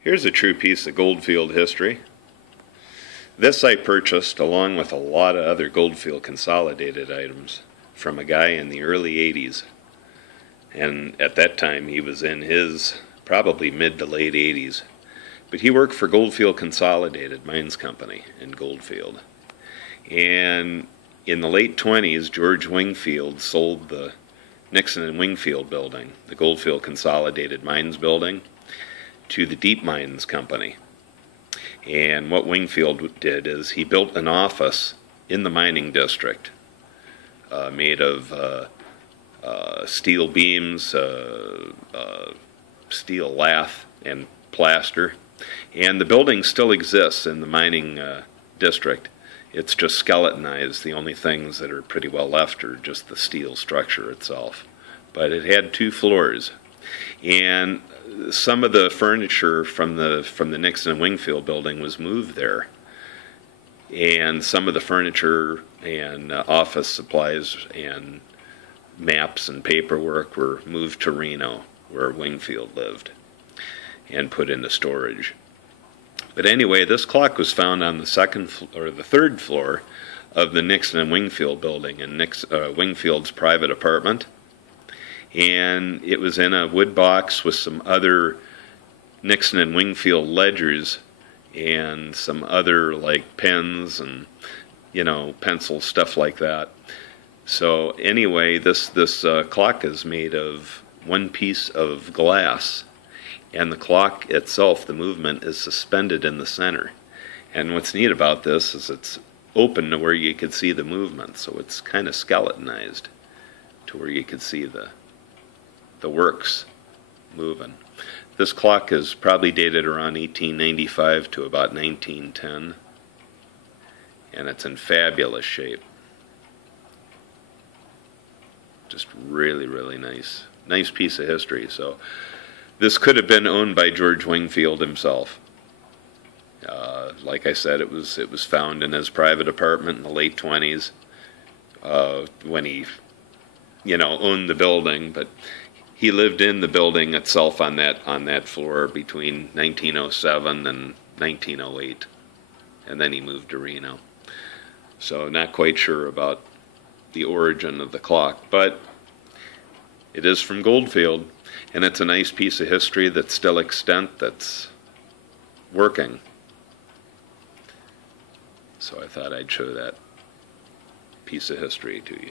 Here's a true piece of Goldfield history. This I purchased along with a lot of other Goldfield consolidated items from a guy in the early 80s. And at that time he was in his probably mid to late 80s. But he worked for Goldfield Consolidated Mines Company in Goldfield. And in the late 20s, George Wingfield sold the Nixon and Wingfield Building, the Goldfield Consolidated Mines Building, to the Deep Mines Company. And what Wingfield did is he built an office in the mining district made of steel beams, steel lath, and plaster. And the building still exists in the mining district. It's just skeletonized. The only things that are pretty well left are just the steel structure itself. But it had 2 floors. And some of the furniture from the Nixon and Wingfield building was moved there. And some of the furniture and office supplies and maps and paperwork were moved to Reno, where Wingfield lived, and put into storage. But anyway, this clock was found on the third floor of the Nixon and Wingfield building in Wingfield's private apartment. And it was in a wood box with some other Nixon and Wingfield ledgers and some other like pens and pencils, stuff like that. So anyway, this clock is made of one piece of glass, and the clock itself, the movement, is suspended in the center. And what's neat about this is it's open to where you could see the movement, so it's kind of skeletonized to where you could see the works moving. This clock is probably dated around 1895 to about 1910, and it's in fabulous shape. Just really, really nice piece of history. So this could have been owned by George Wingfield himself. Like I said, it was found in his private apartment in the late 20s when he owned the building, but he lived in the building itself on that floor between 1907 and 1908, and then he moved to Reno. So not quite sure about the origin of the clock, but it is from Goldfield, and it's a nice piece of history that's still extant, that's working. So I thought I'd show that piece of history to you.